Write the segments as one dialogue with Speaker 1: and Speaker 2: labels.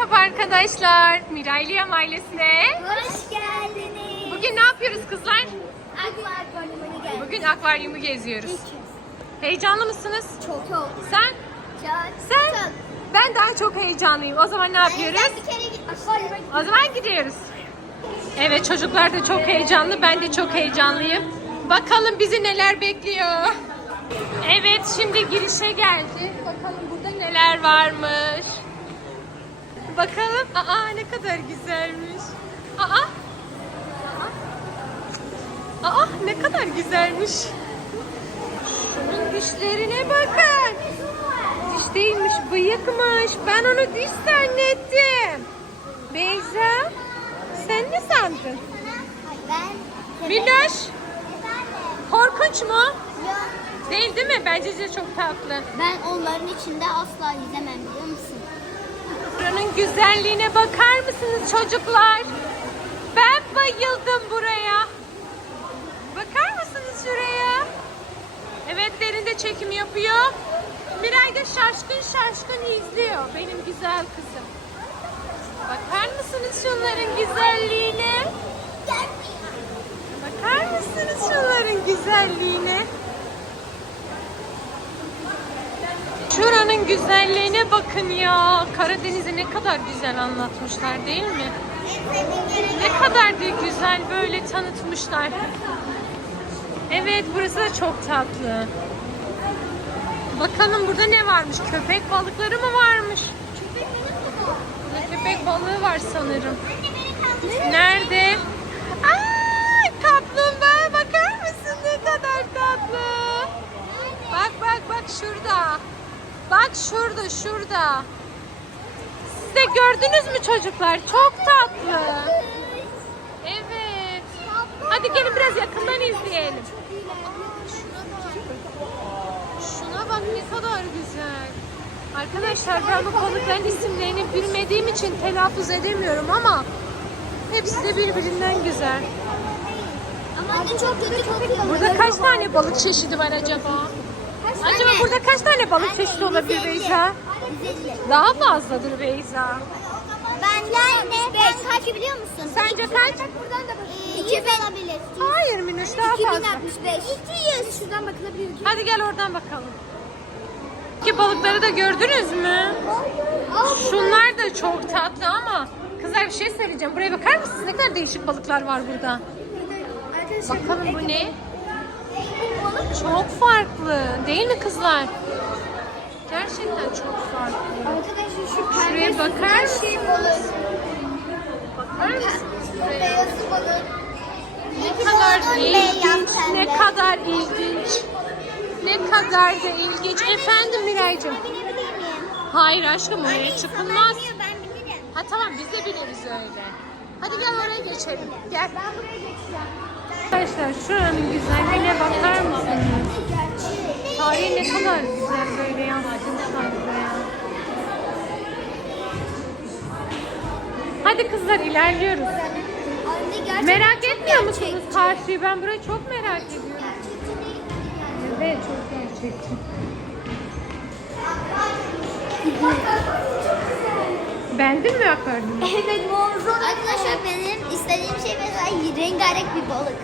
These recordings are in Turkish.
Speaker 1: Merhaba arkadaşlar. Mirayliyam ailesine.
Speaker 2: Hoş geldiniz.
Speaker 1: Bugün ne yapıyoruz kızlar?
Speaker 2: Akvaryumuna geldik.
Speaker 1: Bugün akvaryumu geziyoruz. Heyecanlı mısınız?
Speaker 2: Çok çok.
Speaker 1: Sen?
Speaker 2: Çok.
Speaker 1: Sen?
Speaker 2: Çok.
Speaker 1: Ben daha çok heyecanlıyım. O zaman ne yapıyoruz?
Speaker 2: Ben bir kere git akvaryuma gittim.
Speaker 1: O zaman gidiyoruz. Evet çocuklar da çok heyecanlı. Ben de çok heyecanlıyım. Bakalım bizi neler bekliyor. Evet şimdi girişe geldi. Bakalım burada neler varmış. Bakalım. Aa ne kadar güzelmiş. Aa. Aa. Ne kadar güzelmiş. Şunun dişlerine bakın. Diş değilmiş bıyıkmış. Ben onu diş zannettim. Beyza sen ne sandın?
Speaker 2: Ben.
Speaker 1: Minnoş korkunç mu?
Speaker 2: Yok.
Speaker 1: Değil değil mi? Bence de çok tatlı.
Speaker 2: Ben onların içinde asla yüzemem biliyor musun?
Speaker 1: Buranın güzelliğine bakar mısınız çocuklar? Ben bayıldım buraya. Bakar mısınız şuraya? Evet derinde çekim yapıyor. Miray da şaşkın şaşkın izliyor. Benim güzel kızım. Bakar mısınız şunların güzelliğine? Bakar mısınız şunların güzelliğine? Şuranın güzelliğine bakın ya. Karadeniz'i ne kadar güzel anlatmışlar değil mi? Ne kadar da güzel böyle tanıtmışlar. Evet burası da çok tatlı. Bakalım burada ne varmış? Köpek balıkları mı varmış? Burada köpek balığı var sanırım. Nerede? Ay kaplumbağa bakar mısın ne kadar tatlı. Bak bak bak şurada. Bak şurada şurada. Siz de gördünüz mü çocuklar? Çok tatlı. Evet. Hadi gelin biraz yakından izleyelim. Şuna bak ne kadar güzel. Arkadaşlar ben bu balıkların isimlerini bilmediğim için telaffuz edemiyorum ama hepsi de birbirinden güzel.
Speaker 2: Ama anne çok kötü kokuyor.
Speaker 1: Burada kaç tane balık çeşidi var acaba? Acaba burada kaç tane balık çeşidi olabilir Beyza?
Speaker 2: 150.
Speaker 1: Daha fazladır Beyza.
Speaker 2: Ben yani ben kaç biliyor musun?
Speaker 1: Sence kaç?
Speaker 2: Buradan da bakın. 2000 olabilir.
Speaker 1: Hayır Minüş daha fazla.
Speaker 2: 2065. 200. Şuradan bakılabilir.
Speaker 1: Hadi gel oradan bakalım. Ki balıkları da gördünüz mü? Şunlar da çok tatlı ama kızlar bir şey söyleyeceğim. Buraya bakar mısınız? Ne kadar değişik balıklar var burada. Bakalım bu ne? Çok farklı. Değil mi kızlar? Gerçekten çok farklı.
Speaker 2: Arkadaşlar şu
Speaker 1: Şuraya bakar mısın?
Speaker 2: şey.
Speaker 1: Bakar mısınız şuraya? Ne kadar ilginç, ne
Speaker 2: pembe.
Speaker 1: kadar ilginç. Ne kadar da ilginç. Efendim Miraycığım.
Speaker 2: Miyim?
Speaker 1: Hayır aşkım oraya çıkılmaz. Ha tamam biz de bineriz öyle. Hadi gel oraya geçelim. Gel.
Speaker 2: Ben buraya geçeceğim.
Speaker 1: Arkadaşlar şuranın güzelliğine bakar mısınız? Tarihi ne kadar güzel böyle yansıtmışlar buraya. Hadi kızlar ilerliyoruz. Merak etmiyor musunuz karşıyı? Ben burayı çok merak ediyorum. Evet çok gerçekçi. Beğendin mi akvaryumu?
Speaker 2: Evet monzon. Arkadaşlar mesela rengarenk bir balık.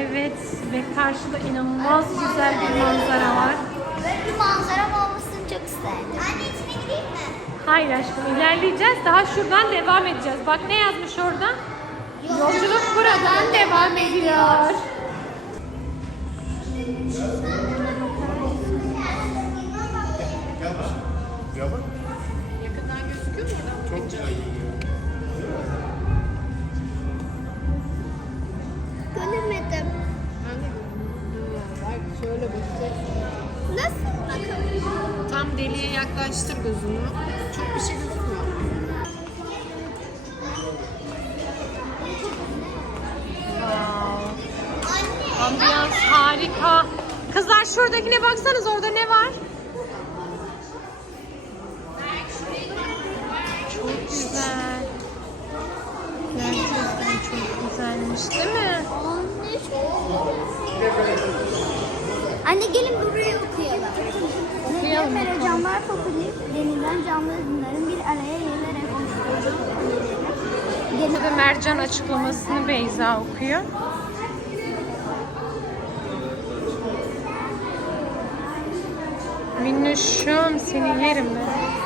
Speaker 1: Evet ve karşıda inanılmaz güzel bir manzara var.
Speaker 2: Böyle bir manzaram olmasını çok isterdim. Anne içine gireyim mi?
Speaker 1: Hayır aşkım ilerleyeceğiz. Daha şuradan devam edeceğiz. Bak ne yazmış orada? Yolculuk buradan devam ediyor. Yakından gözüküyor mu
Speaker 3: çok güzel
Speaker 2: Nasıl bakalım?
Speaker 1: Tam deliğe yaklaştır gözünü. Çok bir şey gözükmüyor. Wow. Ambiyans harika. Kızlar şuradakine baksanız orada ne var? Çok güzel. Gerçekten çok güzelmiş değil mi?
Speaker 2: Anne çok. Anne gelin buraya okuyalım.
Speaker 1: Okuyalım bakalım.
Speaker 2: Camlar popüler denilen canlı ürünlerin bir araya gelerek oluşan
Speaker 1: Burada mercan açıklamasını Beyza okuyor. Minnoşum seni yerim ben.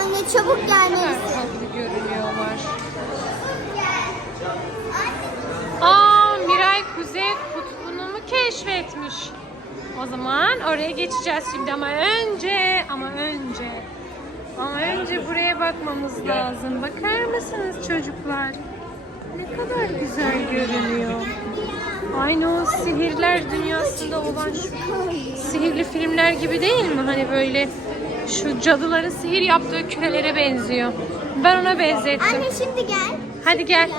Speaker 2: Anne çabuk
Speaker 1: Ne
Speaker 2: gelmelisin.
Speaker 1: tatlı görünüyorlar. Aa Miray Kuzey keşfetmiş? O zaman oraya geçeceğiz şimdi ama önce ama önce ama önce buraya bakmamız lazım. Bakar mısınız çocuklar? Ne kadar güzel görünüyor. Aynı o sihirler dünyasında olan şu sihirli filmler gibi değil mi? Hani böyle şu cadıların sihir yaptığı kürelere benziyor. Ben ona benzettim.
Speaker 2: Anne şimdi gel.
Speaker 1: Hadi gel.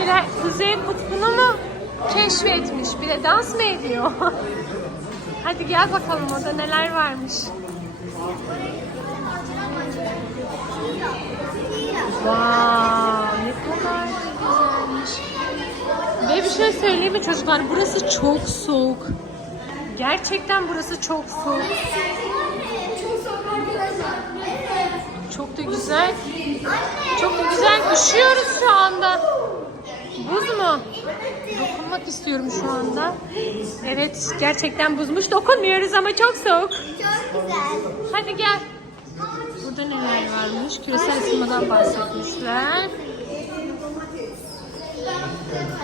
Speaker 1: Miray Kuzey Kutbu'nu mu keşfetmiş? Bir de dans mı ediyor? Hadi gel bakalım orada neler varmış. Wow, ne kadar da güzelmiş. Ve bir şey söyleyeyim mi çocuklar? Burası çok soğuk. Gerçekten burası çok soğuk. Çok da güzel. Çok da güzel. Üşüyoruz şu anda. Buz mu? Dokunmak istiyorum şu anda. Evet, gerçekten buzmuş. Dokunmuyoruz ama çok soğuk.
Speaker 2: Çok güzel.
Speaker 1: Hadi gel. Burada neler varmış? Küresel ısınmadan bahsetmişler.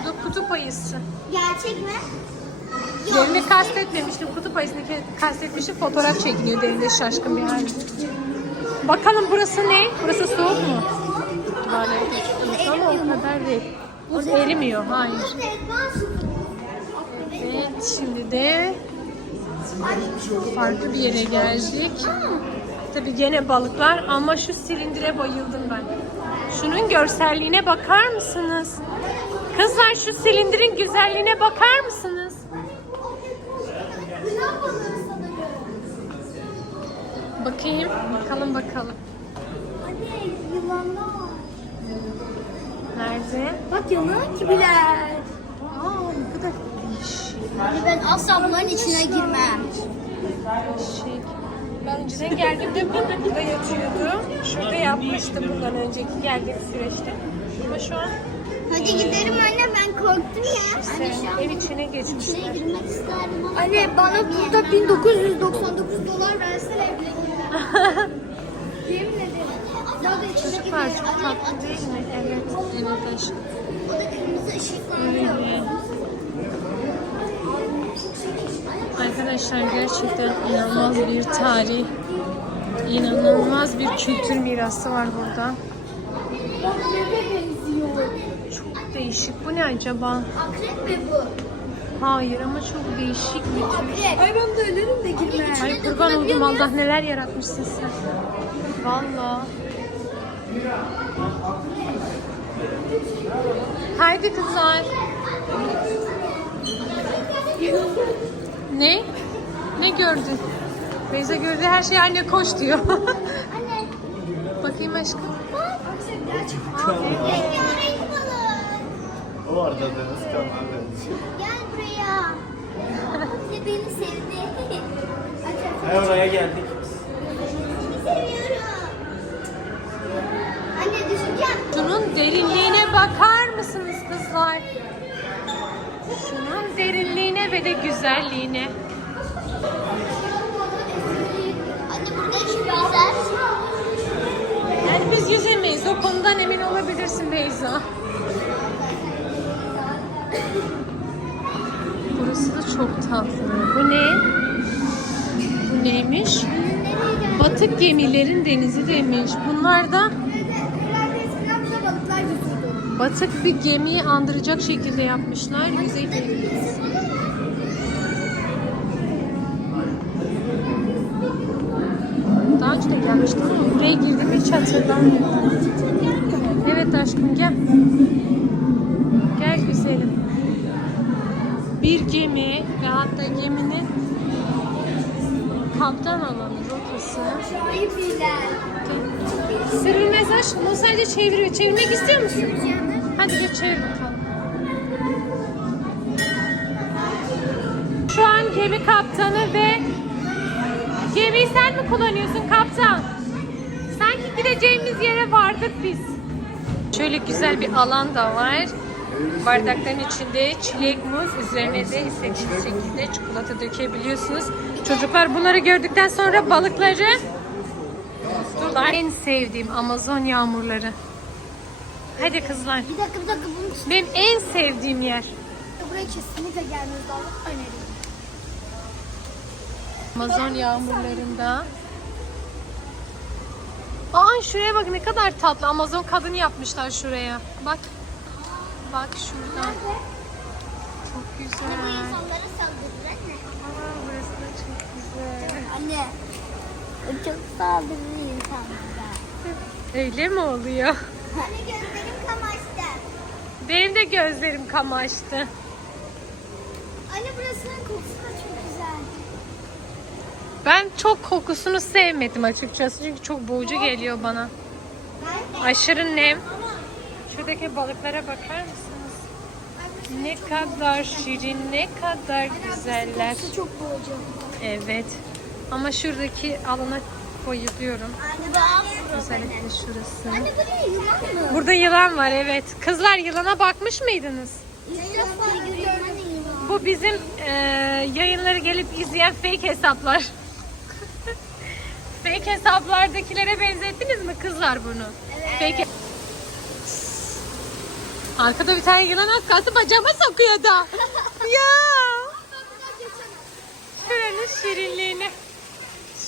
Speaker 1: Bu da kutup ayısı.
Speaker 2: Gerçek mi?
Speaker 1: Yerini kastetmemiştim. Kutup ayısını kastetmiştim. Fotoğraf çekiniyor derinde şaşkın bir halde. Bakalım burası ne? Burası soğuk mu? Duvarları geçmiş ama o kadar değil. Buz erimiyor. Hayır. Evet şimdi de farklı bir yere geldik. Tabii gene balıklar ama şu silindire bayıldım ben. Şunun görselliğine bakar mısınız? Kızlar şu silindirin güzelliğine bakar mısınız? Bakayım, bakalım bakalım.
Speaker 2: Anne yılanlar.
Speaker 1: Nerede?
Speaker 2: Bak yalan gibiler.
Speaker 1: Aa ne kadar değişik.
Speaker 2: Anne ben asla bunların içine girmem.
Speaker 1: Şey, ben önceden geldiğimde burada yatıyordu. Şurada yapmıştım bundan önceki geldiğim süreçte. Ama şu an
Speaker 2: Hadi gidelim anne ben korktum ya. Anne şu an
Speaker 1: ev içine geçmiş.
Speaker 2: içine girmek isterdim ama. Anne bana burada 1999 dolar versene. Yemin
Speaker 1: Çocuklar
Speaker 2: girmem.
Speaker 1: çok tatlı değil mi? Evet, evet aşkım.
Speaker 2: O da kırmızı ışık yanıyor.
Speaker 1: Öyle. Arkadaşlar gerçekten inanılmaz bir tarih, inanılmaz bir kültür mirası var burada. Çok değişik. Bu ne acaba?
Speaker 2: Akrep mi bu?
Speaker 1: Hayır ama çok değişik bir tür.
Speaker 2: Ay ben de ölürüm de girmem.
Speaker 1: Ay kurban oldum Allah neler yaratmışsın sen. Valla. Haydi kızlar. ne? Ne gördün? Beyza gördüğü her şey anne koş diyor.
Speaker 2: Anne.
Speaker 1: Bakayım aşkım.
Speaker 3: O arada deniz kanalı.
Speaker 2: Gel buraya. Anne beni sevdi.
Speaker 3: Hay oraya geldik.
Speaker 2: Seni seviyorum.
Speaker 1: Derinliğine bakar mısınız kızlar? Şunun derinliğine ve de güzelliğine.
Speaker 2: Anne burada çok güzel.
Speaker 1: Yani biz yüzemeyiz. O konudan emin olabilirsin Beyza. Burası da çok tatlı. Bu ne? Bu neymiş? Batık gemilerin denizi demiş. Bunlar da
Speaker 2: Eskiden burada balıklar yüzüyordu.
Speaker 1: Batık bir gemiyi andıracak şekilde yapmışlar. Yüzey denizi. Daha önce de gelmiştim ama buraya girdiğimi hiç hatırlamıyorum. Evet aşkım gel. Gel güzelim. Bir gemi ve hatta geminin kaptan alanı rotası.
Speaker 2: Ayıp
Speaker 1: Sürülmez aşkım o sadece çeviriyor. Çevirmek istiyor musun? Hadi geç çevir bakalım. Şu an gemi kaptanı ve gemiyi sen mi kullanıyorsun kaptan? Sanki gideceğimiz yere vardık biz. Şöyle güzel bir alan da var. Bardakların içinde çilek, muz, üzerine de istediğiniz şekilde çikolata dökebiliyorsunuz. Çocuklar bunları gördükten sonra balıkları tuttular. En sevdiğim Amazon yağmurları. Hadi kızlar.
Speaker 2: Bir dakika bir dakika bunun için
Speaker 1: Benim en sevdiğim yer.
Speaker 2: buraya kesinlikle gelmeniz lazım. Öneririm.
Speaker 1: Amazon yağmurlarında. Aa şuraya bak ne kadar tatlı. Amazon kadını yapmışlar şuraya. Bak. Bak şuradan. Çok güzel.
Speaker 2: insanlara saldırır anne.
Speaker 1: Aa, burası da çok güzel.
Speaker 2: Anne. Çok saldırır insanlara.
Speaker 1: Öyle mi oluyor?
Speaker 2: Anne gözlerim kamaştı.
Speaker 1: Benim de gözlerim kamaştı.
Speaker 2: Anne burasının kokusu da çok güzel.
Speaker 1: Ben çok kokusunu sevmedim açıkçası çünkü çok boğucu geliyor bana. Aşırı nem. Şuradaki balıklara bakar mısınız? Ne kadar şirin, ne kadar güzeller.
Speaker 2: Kokusu çok boğucu.
Speaker 1: Evet. Ama şuradaki alana
Speaker 2: bak.
Speaker 1: Özellikle şurası.
Speaker 2: Anne bu ne yılan mı?
Speaker 1: Burada yılan var evet. Kızlar yılana bakmış mıydınız? Bu bizim e, yayınları gelip izleyen fake hesaplar. fake hesaplardakilere benzettiniz mi kızlar bunu? Fake Arkada bir tane yılan az kalsın bacağıma sokuyor da. ya. Şuranın şirinliğine.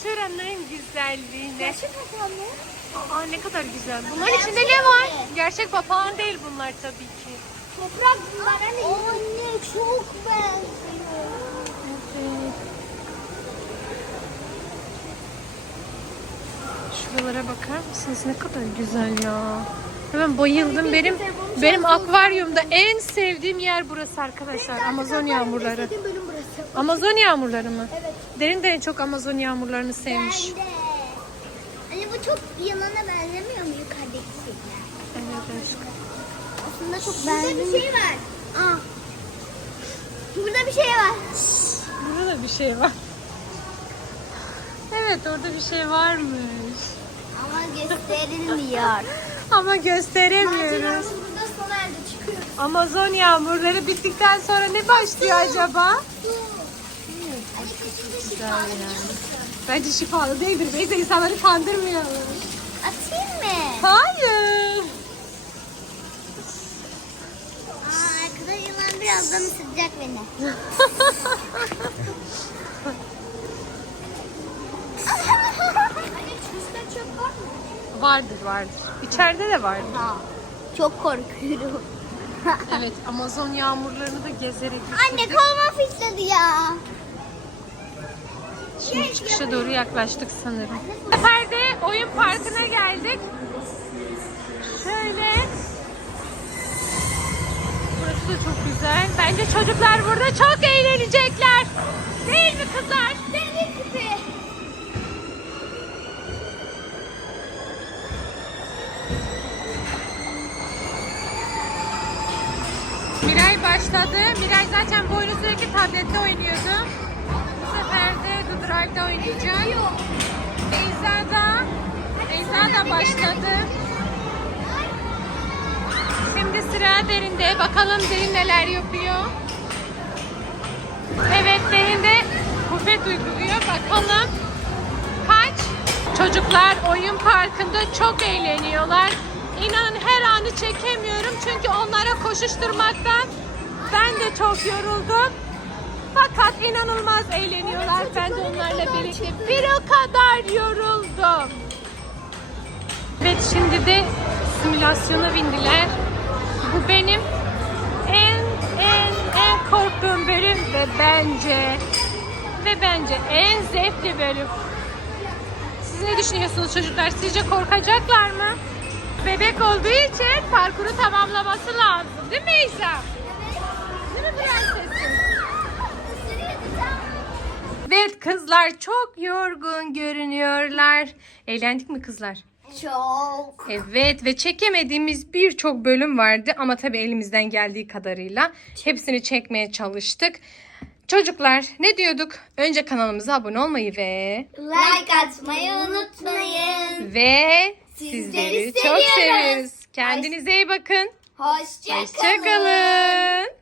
Speaker 1: Şuranın güzelliğine.
Speaker 2: Gerçek papağan mı?
Speaker 1: Aa ne kadar güzel. Bunların içinde ne var? Gerçek papağan değil bunlar tabii ki.
Speaker 2: Toprak bunlar anne. Anne çok benziyor.
Speaker 1: Evet. Şuralara bakar mısınız? Ne kadar güzel ya. Ben bayıldım. Benim benim akvaryumda en sevdiğim yer burası arkadaşlar. Amazon yağmurları.
Speaker 2: Bölüm burası.
Speaker 1: Amazon yağmurları mı?
Speaker 2: Evet.
Speaker 1: Derin de en çok Amazon yağmurlarını sevmiş.
Speaker 2: Ben de. Anne bu çok yılana benzemiyor mu yukarıdaki şeyler?
Speaker 1: Evet aşkım.
Speaker 2: Aslında çok benziyor. Burada bir şey var. Aa. Burada bir şey var.
Speaker 1: Burada da bir şey var. Evet orada bir şey varmış.
Speaker 2: Ama gösterilmiyor.
Speaker 1: Ama gösteremiyoruz.
Speaker 2: Maceramız burada sona erdi çıkıyoruz.
Speaker 1: Amazon yağmurları bittikten sonra ne başlıyor acaba?
Speaker 2: Anne
Speaker 1: Güzel yani. Bence şifalı değildir. Beyza insanları kandırmıyor.
Speaker 2: Atayım mı?
Speaker 1: Hayır.
Speaker 2: Aa, arkada yılan birazdan ısıracak beni.
Speaker 1: Vardır vardır. İçeride de vardır.
Speaker 2: Ha. Çok korkuyorum.
Speaker 1: Evet Amazon yağmurlarını da gezerek
Speaker 2: Anne koluma fişledi ya.
Speaker 1: Şimdi çıkışa doğru yaklaştık sanırım. Bu sefer de oyun parkına geldik. Şöyle. Burası da çok güzel. Bence çocuklar burada çok eğlenecekler. Değil mi kızlar?
Speaker 2: Deli gibi.
Speaker 1: Miray başladı. Miray zaten bu oyunu sürekli tablette oynuyordu. Dudral'da oynayacak. Beyza da, Beyza da başladı. Şimdi sıra Derin'de. Bakalım Derin neler yapıyor. Evet Derin de kuvvet uyguluyor. Bakalım kaç? Çocuklar oyun parkında çok eğleniyorlar. İnanın her anı çekemiyorum çünkü onlara koşuşturmaktan ben de çok yoruldum. Fakat inanılmaz eğleniyorlar. Ben de onlarla birlikte bir o kadar yoruldum. Evet şimdi de simülasyona bindiler. Bu benim en en en korktuğum bölüm ve bence ve bence en zevkli bölüm. Siz ne düşünüyorsunuz çocuklar? Sizce korkacaklar mı? Bebek olduğu için parkuru tamamlaması lazım. Değil mi İsa? Değil mi prensesim? Evet kızlar çok yorgun görünüyorlar. Eğlendik mi kızlar?
Speaker 2: Çok.
Speaker 1: Evet ve çekemediğimiz birçok bölüm vardı ama tabii elimizden geldiği kadarıyla hepsini çekmeye çalıştık. Çocuklar ne diyorduk? Önce kanalımıza abone olmayı ve
Speaker 2: Like atmayı unutmayın.
Speaker 1: ve
Speaker 2: Sizleri
Speaker 1: sizleri çok
Speaker 2: seviyoruz.
Speaker 1: seviyoruz. Kendinize iyi bakın.
Speaker 2: Hoşçakalın.
Speaker 1: Hoşçakalın.